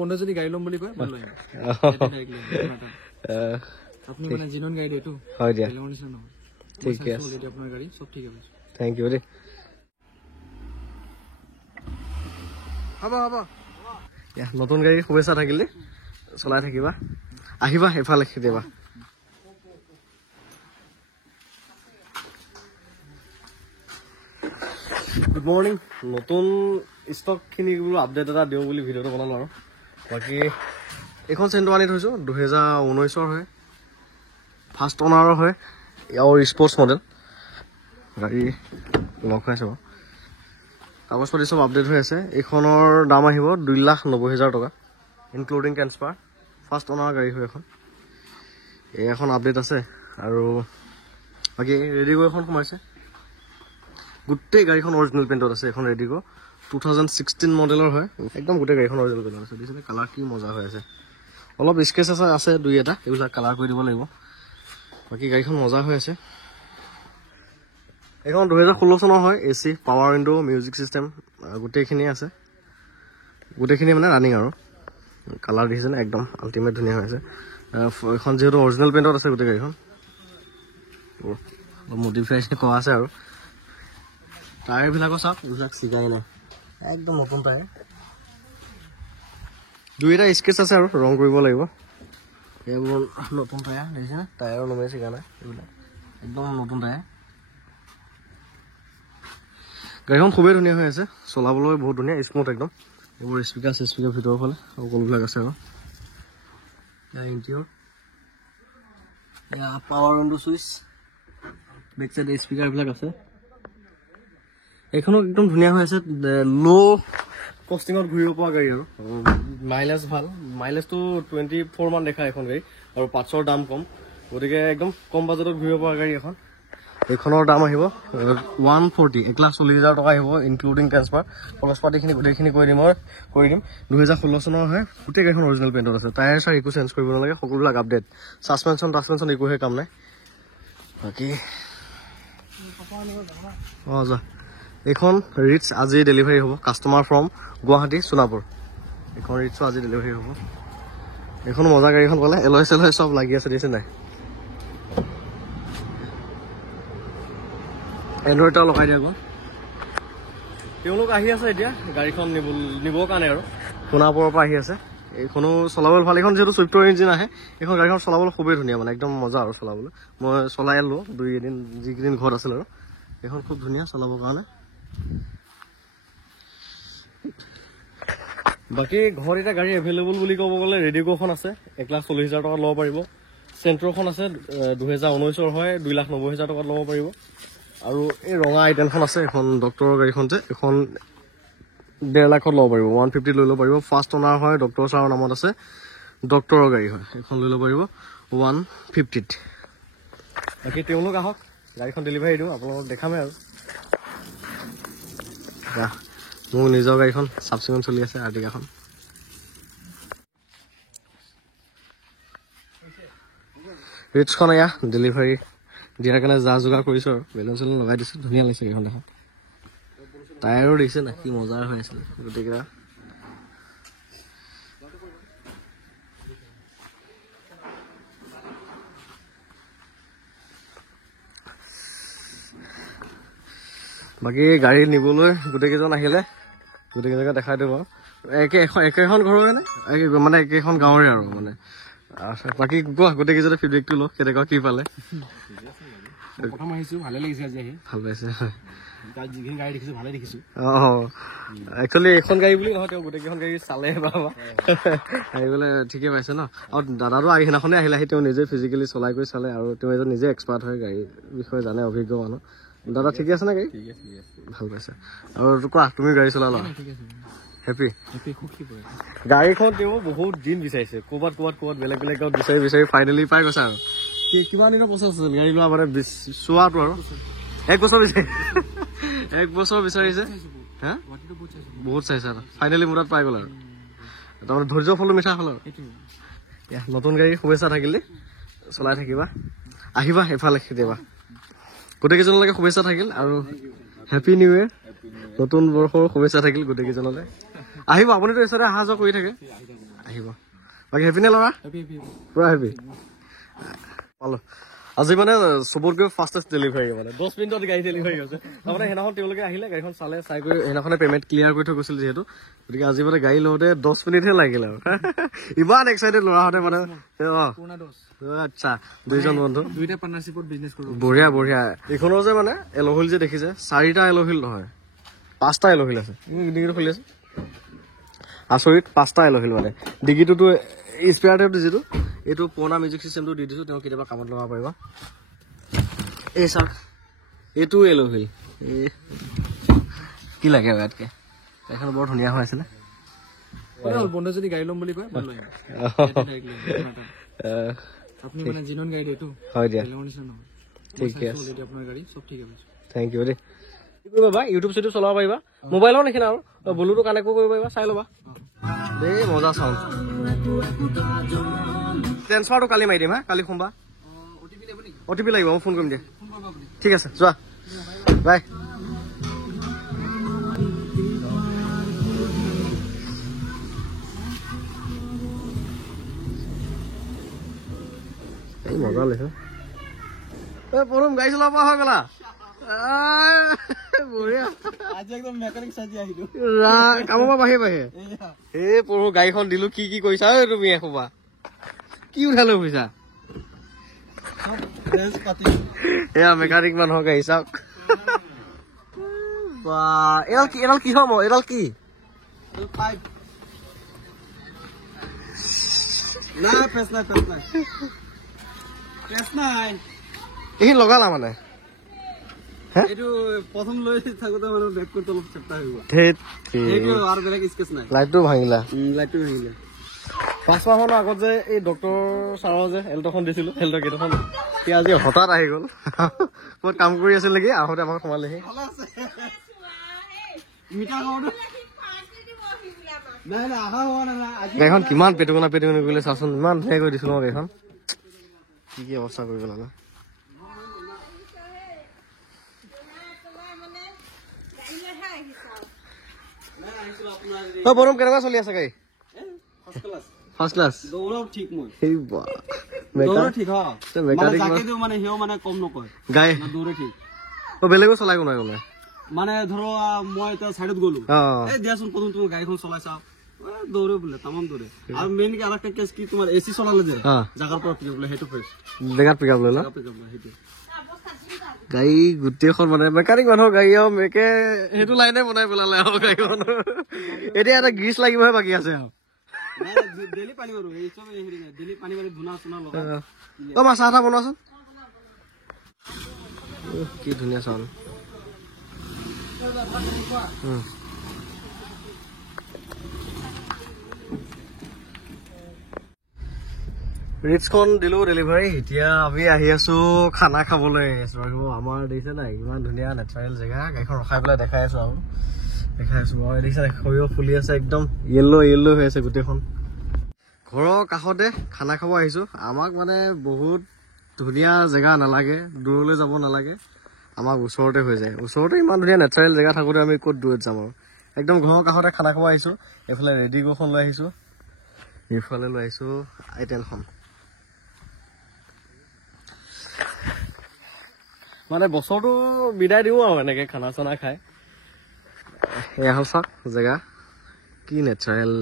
বন্ধু যদি গাড়ী ল'ম বুলি কয় মই লৈ আপনি মানে জিনন গাড়ী এইটো হয় দিয়া ঠিক আছে অলৰেডি আপোনাৰ গাড়ী সব ঠিক আছে থ্যাংক ইউ দেই হ'ব নতুন গাড়ী শুভেচ্ছা থাকিল দেই চলাই থাকিবা আহিবা এফালে কেতিয়াবা গুড মৰ্নিং নতুন ষ্টকখিনি বোলো আপডেট এটা দিওঁ বুলি ভিডিঅ'টো বনালোঁ আৰু বাকী এইখন চেণ্টৰ আনি থৈছোঁ 2019 হয় ফাৰ্ষ্ট অনাৰৰ হয় আৰু স্পৰ্টছ মডেল গাড়ী লগ হৈ আছে বাৰু কাগজ পাতি চব আপডেট হৈ আছে এইখনৰ দাম আহিব 2,90,000 টকা ইনক্লুডিং ট্ৰেন্সফাৰ ফাৰ্ষ্ট অনাৰ গাড়ী হয় এখন এখন আপডেট আছে আৰু বাকী ৰেডিগ' এখন সোমাইছে গোটেই গাড়ীখন অৰিজিনেল পেইণ্টত আছে এখন ৰেডিগ' 2016 মডেলৰ হয় একদম গোটেই গাড়ীখন অৰিজিনেল পেইণ্টত আছে দেখিছে কালাৰ কি মজা হৈ আছে অলপ স্কেচ আছে দুই এটা এইবিলাক কালাৰ কৰি দিব লাগিব বাকী গাড়ীখন মজা হৈ আছে এখন 2016 চনৰ হয় AC power window music system গোটেইখিনি আছে গোটেইখিনি মানে ৰানিং আৰু কালাৰ দেখিছে নে একদম আল্টিমেট ধুনীয়া হৈ আছে এখন যেহেতু অৰিজিনেল পেইণ্টত আছে গোটেই গাড়ীখন অলপ মডিফাইড কৰা আছে আৰু টায়াৰবিলাকো চাওক এইবিলাক চিগাই নাই একদম নতুন টায়াৰ দুই এটা স্কেচ আছে আৰু ৰং কৰিব লাগিব এইবোৰ নতুন টায়াৰ দেখিছেনে টায়াৰৰ নমে চিগা নাই এইবিলাক একদম নতুন টায়াৰ গাড়ীখন খুবেই ধুনীয়া হৈ আছে চলাবলৈ বহুত ধুনীয়া স্মুথ একদম এইবোৰ স্পিকাৰ ভিতৰৰ ফালে সকলোবিলাক আছে আৰু interior power window switch back side স্পিকাৰবিলাক আছে এইখনো একদম ধুনীয়া হৈ আছে ল' কষ্টিঙত ঘূৰিব পৰা গাড়ী আৰু মাইলেজ ভাল মাইলেজটো 24 মান দেখা এখন গাড়ী আৰু পাৰ্টছৰ দাম কম গতিকে একদম কম বাজেটত ঘূৰিব পৰা গাড়ী এখন এইখনৰ দাম আহিব 140 1,40,000 টকা আহিব ইনক্লুডিং ট্ৰেন্সফাৰ খৰচ পাতিখিনি গোটেইখিনি কৰি দিম 2016 চনৰ হয় গোটেই গাড়ীখন অৰিজিনেল পেইণ্টত আছে টায়াৰ চাৰ একো চেঞ্জ কৰিব নালাগে সকলোবিলাক আপডেট ছাছপেনশ্যন একোহে কাম নাই বাকী যা এইখন ৰিটছ আজি ডেলিভাৰী হ'ব কাষ্টমাৰ ফ্ৰম গুৱাহাটী সোণাপুৰ এইখন ৰিটছো আজি ডেলিভাৰী হ'ব এইখন মজা গাড়ীখন ক'লে এলয় চেলয় চব লাগি আছে দিছে নাই এণ্ড্ৰইড এটা লগাই দিয়া তেওঁলোক আহি আছে এতিয়া গাড়ীখন নিবৰ কাৰণে আৰু সোণাপুৰৰ পৰা আহি আছে এইখনো চলাবলৈ ভাল এইখন যিহেতু চুইফ্টৰ ইঞ্জিন আহে এইখন গাড়ীখন চলাবলৈ খুবেই ধুনীয়া মানে একদম মজা আৰু চলাবলৈ মই চলাই আনিলোঁ দুই এদিন যিকেইদিন ঘৰত আছিল আৰু এইখন খুব ধুনীয়া চলাবৰ কাৰণে বাকী ঘৰত এতিয়া গাড়ী এভেইলেবল বুলি ক'ব গ'লে ৰেডিগ'খন আছে 1,40,000 টকাত ল'ব পাৰিব চেণ্ট্ৰ'খন আছে 2019 হয় 2,90,000 টকাত ল'ব পাৰিব আৰু এই ৰঙা আইটেনখন আছে এখন ডক্টৰৰ গাড়ীখন যে এখন 1.5 লাখত ল'ব পাৰিব 150 লৈ ল'ব পাৰিব ফাৰ্ষ্ট অনাৰ হয় ডক্টৰ ছাৰৰ নামত আছে ডক্টৰৰ গাড়ী হয় এইখন লৈ ল'ব পাৰিব 150ত বাকী তেওঁলোক আহক গাড়ীখন ডেলিভাৰী দিওঁ আপোনালোকক দেখামেই আৰু মোৰ নিজৰ গাড়ীখন চাফ চিকুণ চলি আছে আৰ্টিকাখন ৰিটছখন এয়া ডেলিভাৰী দিয়াৰ কাৰণে যা যোগাৰ কৰিছোঁ আৰু বেলুন চেলুন লগাই দিছোঁ ধুনীয়া লাগিছে গাড়ীখন এখন টায়াৰো দেখিছে না কি মজাৰ হৈ আছিলে গোটেইকেইটা বাকী গাড়ী নিবলৈ গোটেইকেইজন আহিলে গোটেইকেইজনকে দেখাই দিব একেখন ঘৰৰে নে মানে একেখন গাঁৱৰে আৰু মানে বাকী কোৱা গোটেইকেইজনে ফিডবেকটো লওঁ কেনেকুৱা কি পালে প্ৰথম আহিছোঁ ভালে লাগিছে আজি আহি ভাল পাইছে যিখিনি গাড়ী দেখিছোঁ ভালে দেখিছোঁ একচুৱেলি এইখন গাড়ী বুলি নহয় তেওঁ গোটেইকেইখন গাড়ী চালে বাবা আহিবলৈ ঠিকে পাইছে ন আৰু দাদাটো সেইদিনাখনে আহিলে আহি তেওঁ নিজে ফিজিকেলি চলাই কৰি চালে আৰু তেওঁ এজন নিজে এক্সপাৰ্ট হয় গাড়ীৰ বিষয়ে জানে অভিজ্ঞ মানুহ দাদা ঠিকে আছে নে গাড়ী ভাল পাইছে আৰু কোৱা তুমি গাড়ী চলালা হেপী গাড়ীখন তেওঁ বহুত দিন বিচাৰিছে ক'ৰবাত বেলেগ গাঁৱত বিচাৰি ফাইনেলি পাই গৈছে আৰু কিমান দিনৰ প্ৰচেছ আছিল গাড়ী লোৱা মানে চোৱাটো আৰু 1 বছৰ বিচাৰিছে হা বহুত চাইছে আৰু ফাইনেলি মোৰ তাত পাই গ'ল আৰু তাৰমানে ধৈৰ্য ফলো মিঠা হ'ল আৰু নতুন গাড়ী শুভেচ্ছা থাকিলে চলাই থাকিবা আহিবা এফালে কেতিয়াবা গোটেইকেইজনলৈকে শুভেচ্ছা থাকিল আৰু হেপী নিউ ইয়েৰ নতুন বৰ্ষৰ শুভেচ্ছা থাকিল গোটেইকেইজনলৈ আহিব আপুনিতো এই চাইডে অহা যোৱা কৰি থাকে আহিব বাকী হেপি নে ল'ৰা পুৰা হেপি পালো আজি মানে চবতকৈ ফাষ্টেষ্ট ডেলিভাৰী মানে 10 মিনিটত গাড়ী ডেলিভাৰী হৈছে তাৰমানে সেইদিনাখন তেওঁলোকে আহিলে গাড়ীখন চালে চাই কৰি সেইদিনাখনে পেমেণ্ট ক্লিয়াৰ কৰি থৈ গৈছিল যিহেতু গতিকে আজি মানে গাড়ী লওঁতে 10 মিনিটহে লাগিলে আৰু ইমান এক্সাইটেড ল'ৰাহঁতে মানে আচ্ছা দুইজন বন্ধু দুইটা পাৰ্টনাৰশ্বিপত বিজনেছ কৰোঁ বঢ়িয়া বঢ়িয়া এইখনৰ যে মানে এল'হিল যে দেখিছে 4টা এল'হিল নহয় 5টা এল'হিল আছে ডিগিটো খুলি আছে আচৰিত 5টা এল'হিল মানে ডিগিটোতো স্পেয়াৰ টাইপটো যিটো এইটো পুৰণা মিউজিক চিষ্টেমটো দি দিছোঁ তেওঁ কেতিয়াবা কামত লগাব পাৰিব এই চাওক এইটো এল'হিল কি লাগে আৰু ইয়াতকৈ এখন বৰ ধুনীয়া হৈ আছিলে বন্ধু যদি গাড়ী ল'ম বুলি কয় আপুনি মানে জিনন গাড়ী এইটো হয় দিয়া ঠিক আছে থেংক ইউ দেই কি কৰিব পাৰিবা ইউটিউব চিউটিউব চলাব পাৰিবা মোবাইলৰ নিচিনা আৰু ব্লুটুথ কানেক্ট কৰিব পাৰিবা চাই ল'বা দেই মজা চাউণ্ড ট্ৰেন্সফাৰটো কালি মাৰি দিম হা কালি সোমবাৰ অ'টিপি লাগিব মই ফোন কৰিম দিয়া ঠিক আছে যোৱা বাই এই মজা লাগিছে পঢ়ুম গাড়ী চলাব পৰা হৈ গলা বঢ়িয়া আজি একদম মেকানিক সাজি আহিলো কামৰ পৰা বাহিৰে বাহিৰে এই পঢ়ো গাড়ীখন দিলো কি কি কৰিছা ঐ তুমি এসোপা কি উঠালৈ ফুৰিছা এয়া মেকানিক মানুহৰ গাড়ী চাওক এডাল কি হম এডাল কি এইখিনি লগালা মানে লাইটটো ভাঙিলা 5 মাহৰ আগত যে এই ডক্টৰ ছাৰৰ যে এল্টখন দিছিলো হেল্থৰ গেটখন সি আজি হঠাৎ আহি গ'ল ক'ত কাম কৰি আছিল নেকি আহোঁতে আমাক সোমালেহি গাড়ীখন কিমান পেটুকনা কৰিলে চাচোন ইমান ধুনীয়া কৰি দিছিলো মই গাড়ীখন কি কি অৱস্থা কৰিব লাগে বৰুণ কেনেকুৱা চলি আছে গাড়ী ফাৰ্ষ্ট ক্লাছ ঠিক মই বেলেগো চলাই কোনোবাই কোনোবাই মানে ধৰো মই এতিয়া চাইডত গলো এই দিয়াচোন প্ৰথম তুমি গাড়ীখন চলাই চাও দৌৰে বোলে তামাম দৌৰে আৰু মেইন কি আৰেকটা কেছ কি তোমাৰ এসি চলালে যে জাগাৰ পৰা পিক বোলে হেতু ফ্ৰেছ জেগাত পিক আপ লৈ হেতু গাড়ী গোটেইখন মানে মেকানিক মানুহৰ গাড়ী আৰু মেকে সেইটো লাইনে বনাই পেলালে আৰু গাড়ীখন এতিয়া এটা গ্ৰীচ লাগিবহে বাকী আছে আৰু ডেলি পানী মাৰো এই সব হেৰি নাই ডেলি পানী মাৰি ধুনা চুনা লগা মা চাহ বনোৱাচোন কি ধুনীয়া চাউল ৰিচখন দিলো ডেলিভাৰী এতিয়া আমি আহি আছো খানা খাবলৈ আহি আছো আৰু আমাৰ দেখিছে নাই ইমান ধুনীয়া নেচাৰেল জেগা গাড়ীখন ৰখাই পেলাই দেখাই আছো আৰু মই দেখিছে সৰিয়হ ফুলি আছে একদম য়েল্লো হৈ আছে গোটেইখন ঘৰৰ কাষতে খানা খাব আহিছো আমাক মানে বহুত ধুনীয়া জেগা নালাগে দূৰলৈ যাব নালাগে আমাক ওচৰতে হৈ যায় ওচৰতে ইমান ধুনীয়া নেচাৰেল জেগা থাকোঁতে আমি ক'ত দূৰত যাম আৰু একদম ঘৰৰ কাষতে খানা খাব আহিছো এইফালে ৰেডিগ'খন লৈ আহিছো এইফালে লৈ আহিছো আইটেলখন মানে বছৰটো বিদায় দিওঁ আৰু এনেকে খানা চানা খাই এয়া হ'ল চাওক জেগা কি নেচাৰেল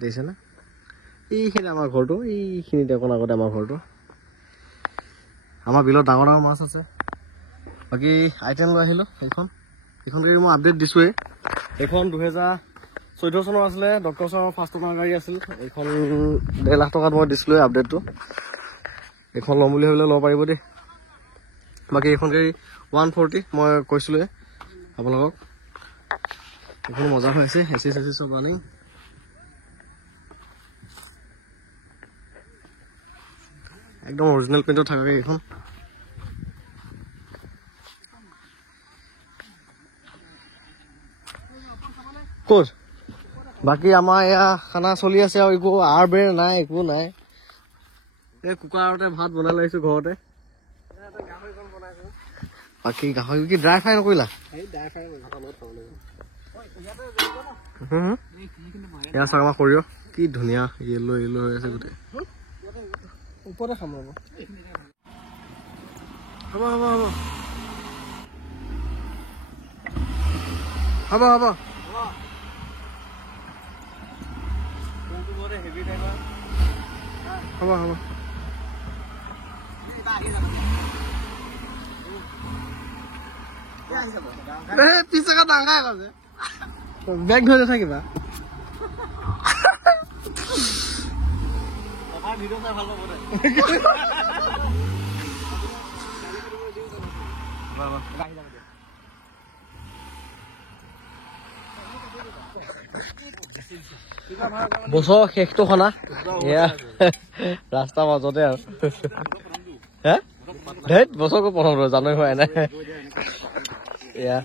দেখিছে না এইখিনি আমাৰ ঘৰটো এইখিনিতে অকণ আগতে আমাৰ ঘৰটো আমাৰ বিলত ডাঙৰ মাছ আছে বাকী আইটেম লৈ আহিলোঁ এইখন গাড়ী মই আপডেট দিছোঁৱেই এইখন 2014 চনৰ আছিলে ডক্টৰ ছাৰৰ ফাৰ্ষ্ট অনাৰ গাড়ী আছিল এইখন 1.5 লাখ টকাত মই দিছিলোঁৱে আপডেটটো এইখন ল'ম বুলি ভাবিলে ল'ব পাৰিব দেই বাকী এইখন গাড়ী 140 মই কৈছিলোঁৱে আপোনালোকক এইখন মজা হৈ আছে এচি চেচি চব আনি একদম অৰিজিনেল পেইণ্টত থকা এইখন ক'ত বাকী আমাৰ এয়া খানা চলি আছে আৰু একো আৰ বেৰ নাই একো নাই এই কুকাৰতে ভাত বনাই লৈছো ঘৰতে বাকী গাহৰি কি ড্ৰাই ফ্ৰাই নকৰিলা এয়া চাওক আমাৰ সৰিয়হ কি ধুনীয়া য়েলো হৈ আছে গোটেই ওপৰতে খাম ৰ'ব হ'ব পিছে ডাঙাই কৈছে বেগ ধৰি নাথাকিবা বছৰ শেষটো খনা এয়া ৰাস্তাৰ মাজতে আৰু হে ধেত বছৰকো প্ৰথম জানুৱাৰী হোৱাই নাই এয়া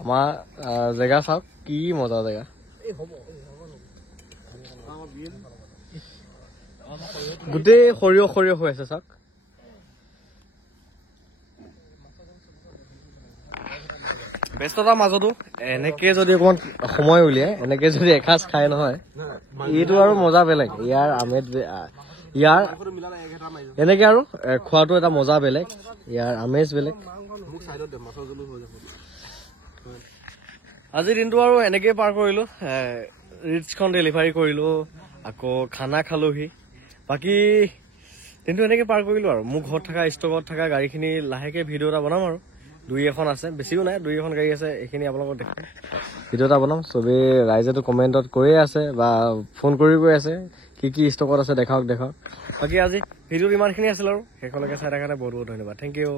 আমাৰ জেগা চাওক কি মজা জেগা গোটেই সৰিয়হ হৈ আছে চাওক ব্যস্ততাৰ মাজতো এনেকে যদি অকমান সময় উলিয়াই এনেকে যদি এসাঁজ খাই নহয় এইটো আৰু মজা বেলেগ ইয়াৰ আমেজ ইয়াৰ এনেকে আৰু খোৱাটো এটা মজা বেলেগ ইয়াৰ আমেজ বেলেগ আজিৰ দিনটো আৰু এনেকেই পাৰ কৰিলো ৰিটছখন ডেলিভাৰী কৰিলো আকৌ খানা খালোহি বাকী দিনটো এনেকে পাৰ কৰিলো আৰু মোৰ ঘৰত থকা ষ্টকত থকা গাড়ীখিনি লাহেকে ভিডিঅ' এটা বনাম আৰু 2-এখন আছে বেছিও নাই 2-এখন গাড়ী আছে এইখিনি আপোনালোকক দেখাম ভিডিঅ' এটা বনাম চবেই ৰাইজেতো কমেণ্টত কৈয়ে আছে বা ফোন কৰি গৈ আছে কি ষ্টকত আছে দেখাওক বাকী আজি ভিডিঅ'ত ইমানখিনি আছিল আৰু শেষলৈকে চাই থকাৰ কাৰণে বহুত ধন্যবাদ থেংক ইউ